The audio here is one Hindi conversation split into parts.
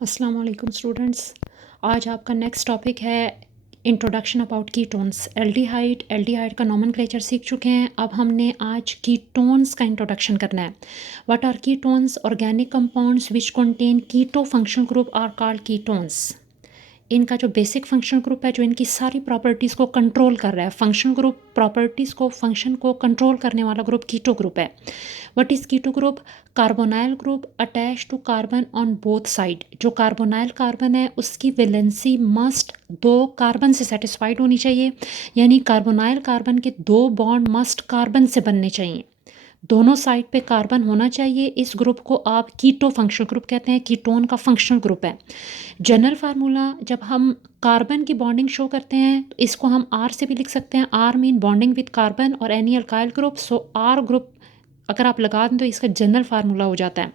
अस्सलाम वालेकुम स्टूडेंट्स। आज आपका नेक्स्ट टॉपिक है इंट्रोडक्शन अबाउट कीटोन्स। एल्डिहाइड का नोमेनक्लेचर सीख चुके हैं। अब हमने आज कीटोन्स का इंट्रोडक्शन करना है। What are ketones? Organic compounds which contain keto functional group are called ketones. इनका जो बेसिक फंक्शनल ग्रुप है, जो इनकी सारी प्रॉपर्टीज़ को कंट्रोल कर रहा है, फंक्शनल ग्रुप प्रॉपर्टीज़ को, फंक्शन को कंट्रोल करने वाला ग्रुप कीटो ग्रुप है। What is keto group? Carbonyl group attach to carbon on both side. जो कार्बोनाइल कार्बन है उसकी वैलेंसी मस्ट 2 कार्बन से सेटिस्फाइड होनी चाहिए, यानी कार्बोनाइल कार्बन के 2 बॉन्ड मस्ट कार्बन से बनने चाहिए। दोनों साइड पे कार्बन होना चाहिए। इस ग्रुप को आप कीटो फंक्शनल ग्रुप कहते हैं, कीटोन का फंक्शनल ग्रुप है। जनरल फार्मूला, जब हम कार्बन की बॉन्डिंग शो करते हैं तो इसको हम आर से भी लिख सकते हैं। R mean bonding with carbon और any alkyl group. So R group अगर आप लगा दें तो इसका जनरल फार्मूला हो जाता है।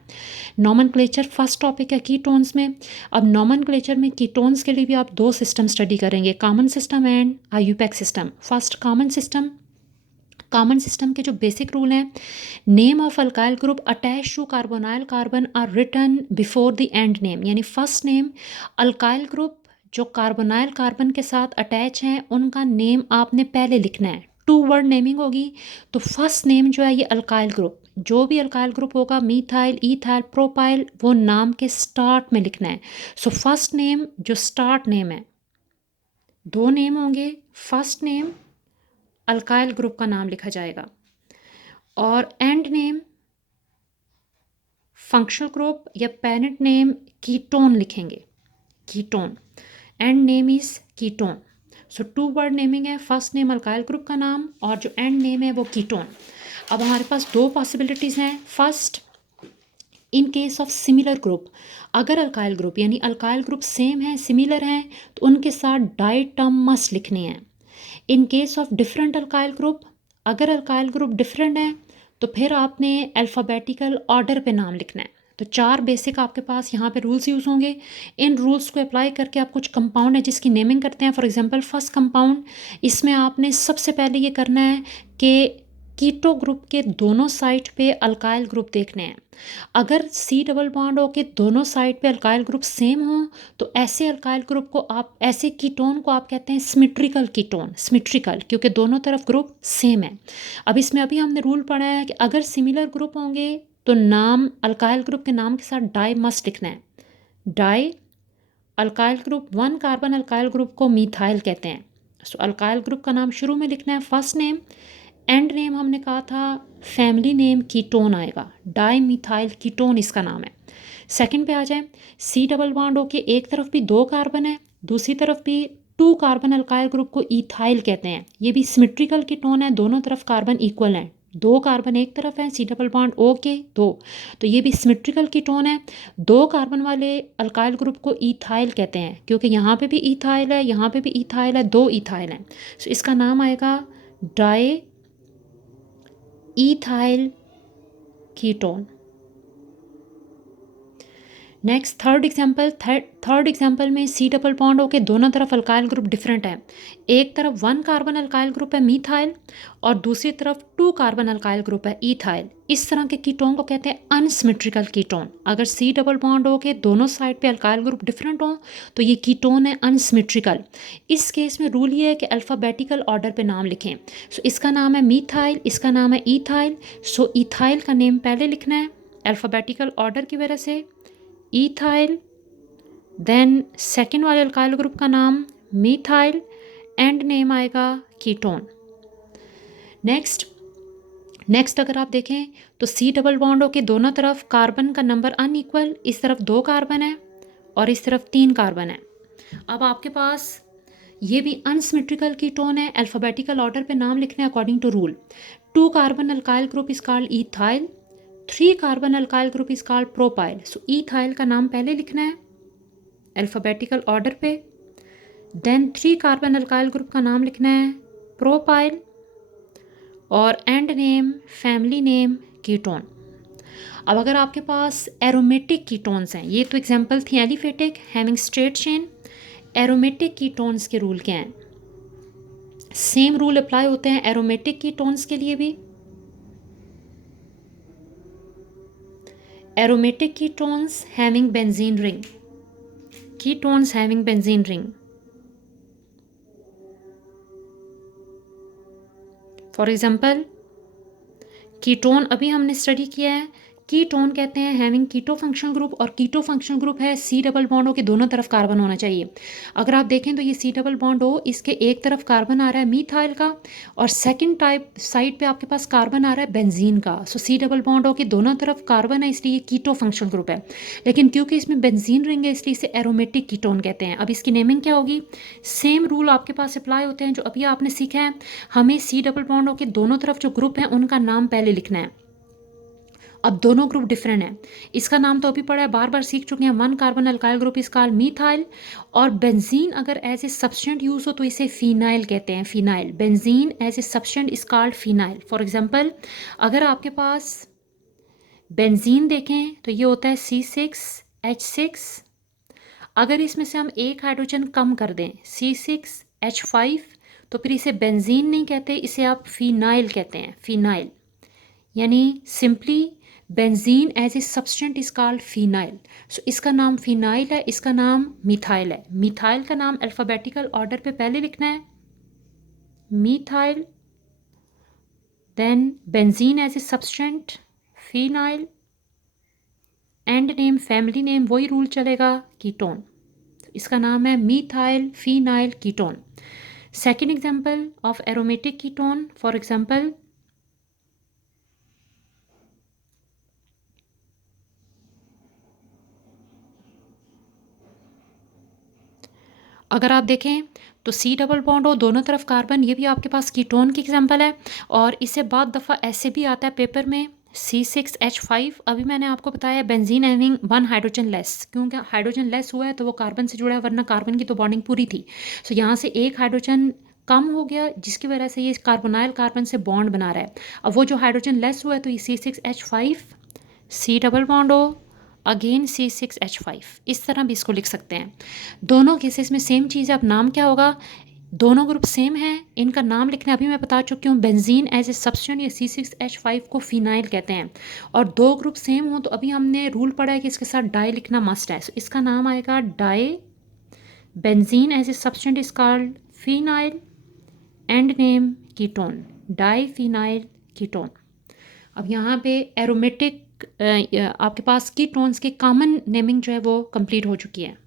नोमेनक्लेचर फर्स्ट टॉपिक है कीटोन्स में। अब नोमेनक्लेचर में कीटोन्स के लिए भी आप 2 सिस्टम स्टडी करेंगे, common system and IUPAC system. First common system. Common system के जो बेसिक रूल हैं, name of alkyl group attach to carbonyl carbon are written before the end name, यानी फर्स्ट नेम अल्काइल ग्रुप जो कार्बोनाइल कार्बन के साथ अटैच हैं उनका नेम आपने पहले लिखना है। 2 वर्ड नेमिंग होगी। तो फर्स्ट नेम जो है ये अल्काइल ग्रुप, जो भी अल्काइल ग्रुप होगा, मीथाइल, ईथाइल, प्रोपाइल, वो नाम के स्टार्ट में लिखना है। सो फर्स्ट नेम जो स्टार्ट नेम है, 2 नेम होंगे। फर्स्ट नेम अल्काइल ग्रुप का नाम लिखा जाएगा और एंड नेम फंक्शनल ग्रुप या पेरेंट नेम कीटोन लिखेंगे। Ketone, and name is ketone. So 2 word naming है, फर्स्ट नेम अल्काइल ग्रुप का नाम और जो एंड नेम है वो कीटोन। अब हमारे पास 2 पॉसिबिलिटीज़ हैं। First, in case of similar group, अगर अल्काइल ग्रुप यानी अल्काइल ग्रुप सेम है, सिमिलर हैं, तो उनके साथ डाई टर्म मस्ट लिखनी है। In case of different alkyl group, अगर अल्काइल ग्रुप डिफरेंट है तो फिर आपने अल्फ़ाबेटिकल ऑर्डर पे नाम लिखना है। तो 4 बेसिक आपके पास यहाँ पे रूल्स यूज़ होंगे। इन रूल्स को अप्लाई करके आप कुछ कंपाउंड है जिसकी नेमिंग करते हैं। फॉर एग्जांपल फर्स्ट कंपाउंड, इसमें आपने सबसे पहले ये करना है कि कीटो ग्रुप के दोनों साइड पे अल्काइल ग्रुप देखने हैं। अगर सी डबल बॉन्ड हो के दोनों साइड पे अल्काइल ग्रुप सेम हो तो ऐसे अल्काइल ग्रुप को आप, ऐसे कीटोन को आप कहते हैं सिमेट्रिकल कीटोन। सिमेट्रिकल क्योंकि दोनों तरफ ग्रुप सेम है। अब इसमें अभी हमने रूल पढ़ा है कि अगर सिमिलर ग्रुप होंगे तो नाम अल्काइल ग्रुप के नाम के साथ डाई मस्ट लिखना है। Di, alkyl group 1 carbon alkyl group को मीथाइल कहते हैं। सो अल्काइल ग्रुप का नाम शुरू में लिखना है, फर्स्ट नेम। एंड नेम हमने कहा था फैमिली नेम कीटोन आएगा, डाई मीथाइल कीटोन इसका नाम है। सेकंड पे आ जाए, सी डबल बॉन्ड होके एक तरफ भी 2 कार्बन है, दूसरी तरफ भी 2 कार्बन अल्काइल ग्रुप को इथाइल कहते हैं। ये भी सिमेट्रिकल कीटोन है, दोनों तरफ कार्बन इक्वल हैं। 2 कार्बन एक तरफ है, सी डबल बॉन्ड ओ के 2, तो ये भी सिमेट्रिकल कीटोन है। 2 कार्बन वाले अल्काइल ग्रुप को इथाइल कहते हैं क्योंकि यहाँ पे भी इथाइल है, यहाँ पे भी इथाइल है, 2 इथाइल हैं। सो इसका नाम आएगा di ethyl ketone. Next third example में सी डबल बॉन्ड होके दोनों तरफ अल्काइल ग्रुप डिफरेंट है। एक तरफ 1 कार्बन अल्काइल ग्रुप है मीथाइल और दूसरी तरफ 2 कार्बन अल्काइल ग्रुप है इथाइल। इस तरह के कीटोन को कहते हैं अनसिमेट्रिकल कीटोन। अगर सी डबल बॉन्ड होके दोनों साइड पे अल्काइल ग्रुप डिफरेंट हो तो ये कीटोन है अनसिमेट्रिकल। इस केस में रूल ये है कि अल्फ़ाबेटिकल ऑर्डर पे नाम लिखें। सो इसका नाम है मीथाइल, इसका नाम है इथाइल। सो इथाइल का नेम पहले लिखना है अल्फ़ाबेटिकल ऑर्डर की वजह से, इथाइल, देन सेकेंड वाले अल्काइल ग्रुप का नाम मीथाइल, एंड नेम आएगा कीटोन। नेक्स्ट अगर आप देखें तो सी डबल बॉन्ड हो के दोनों तरफ कार्बन का नंबर अनइक्वल, इस तरफ 2 कार्बन है और इस तरफ 3 कार्बन है। अब आपके पास ये भी अनसिमेट्रिकल कीटोन है, अल्फ़ाबेटिकल ऑर्डर पे नाम लिखने according to rule. 2 carbon alkyl group is called ethyl, 3 carbon alkyl group is called propyl. So ethyl का नाम पहले लिखना है अल्फ़ाबेटिकल ऑर्डर पे, देन 3 कार्बन अल्काइल ग्रुप का नाम लिखना है प्रोपाइल और end name family name ketone. अब अगर आपके पास एरोमेटिक कीटोन्स हैं, ये तो एग्जांपल थी aliphatic having straight chain. Aromatic ketones के रूल क्या हैं? सेम रूल अप्लाई होते हैं एरोमेटिक कीटोन्स के लिए भी। Aromatic ketones having benzene ring, ketones having benzene ring. For example ketone अभी हमने स्टडी किया है, कीटोन कहते हैं हैविंग कीटो फंक्शनल ग्रुप, और कीटो फंक्शनल ग्रुप है सी डबल बॉन्ड हो के दोनों तरफ कार्बन होना चाहिए। अगर आप देखें तो ये सी डबल बॉन्ड हो, इसके एक तरफ कार्बन आ रहा है मीथाइल का, और सेकंड टाइप साइड पे आपके पास कार्बन आ रहा है बेंजीन का। सो सी डबल बॉन्ड हो के दोनों तरफ कार्बन है, इसलिए कीटो फंक्शनल ग्रुप है। लेकिन क्योंकि इसमें बेंजीन रिंग है इसलिए इसे एरोमेटिक कीटोन कहते हैं। अब इसकी नेमिंग क्या होगी? सेम रूल आपके पास अप्लाई होते हैं जो अभी आपने सीखा है। हमें सी डबल बॉन्ड हो के दोनों तरफ जो ग्रुप हैं उनका नाम पहले लिखना है। अब दोनों ग्रुप डिफरेंट हैं, इसका नाम तो अभी पढ़ा है, बार बार सीख चुके हैं। One carbon alkyl group is called methyl, और बेंजीन अगर एज ए सब्सटेंट यूज हो तो इसे फिनाइल कहते हैं, phenyl. Benzene as a substituent is called phenyl. For example अगर आपके पास बेंजीन देखें तो ये होता है C6H6। अगर इसमें से हम एक हाइड्रोजन कम कर दें C6H5 तो फिर इसे बेंजीन नहीं कहते, इसे आप फिनाइल कहते हैं, फिनाइल। यानी simply benzene as a substituent is called phenyl. So इसका नाम फिनाइल है, इसका नाम मिथाइल है। मिथाइल का नाम अल्फ़ाबेटिकल ऑर्डर पे पहले लिखना है, methyl, then benzene as a substituent phenyl, and name family name वही रूल चलेगा, कीटोन। इसका नाम है methyl phenyl ketone. Second example of aromatic ketone, for example अगर आप देखें तो सी डबल बॉन्ड हो दोनों तरफ कार्बन, ये भी आपके पास कीटोन की एग्जांपल है। और इससे बाद दफ़ा ऐसे भी आता है पेपर में C6H5। अभी मैंने आपको बताया benzene having one hydrogen less, क्योंकि हाइड्रोजन लेस हुआ है तो वो कार्बन से जुड़ा है, वरना कार्बन की तो बॉन्डिंग पूरी थी। सो यहाँ से एक हाइड्रोजन कम हो गया जिसकी वजह से ये कार्बोनाइल कार्बन से बॉन्ड बना रहा है। अब वो जो हाइड्रोजन लेस हुआ है तो ये C6H5 सी डबल बॉन्ड हो अगेन C6H5, इस तरह भी इसको लिख सकते हैं। दोनों केसेस में सेम चीज़ है। अब नाम क्या होगा? दोनों ग्रुप सेम हैं, इनका नाम लिखना अभी मैं बता चुकी हूँ। बेंजीन एज ए सब्सटेंट या C6H5 को फिनाइल कहते हैं। और दो ग्रुप सेम हो तो अभी हमने रूल पढ़ा है कि इसके साथ डाई लिखना मस्ट है। सो इसका नाम आएगा di. Benzene as a substituent is called phenyl, and name ketone, di phenyl ketone. अब यहाँ पे एरोमेटिक आपके पास कीटोन्स की कॉमन नेमिंग जो है वो कंप्लीट हो चुकी है।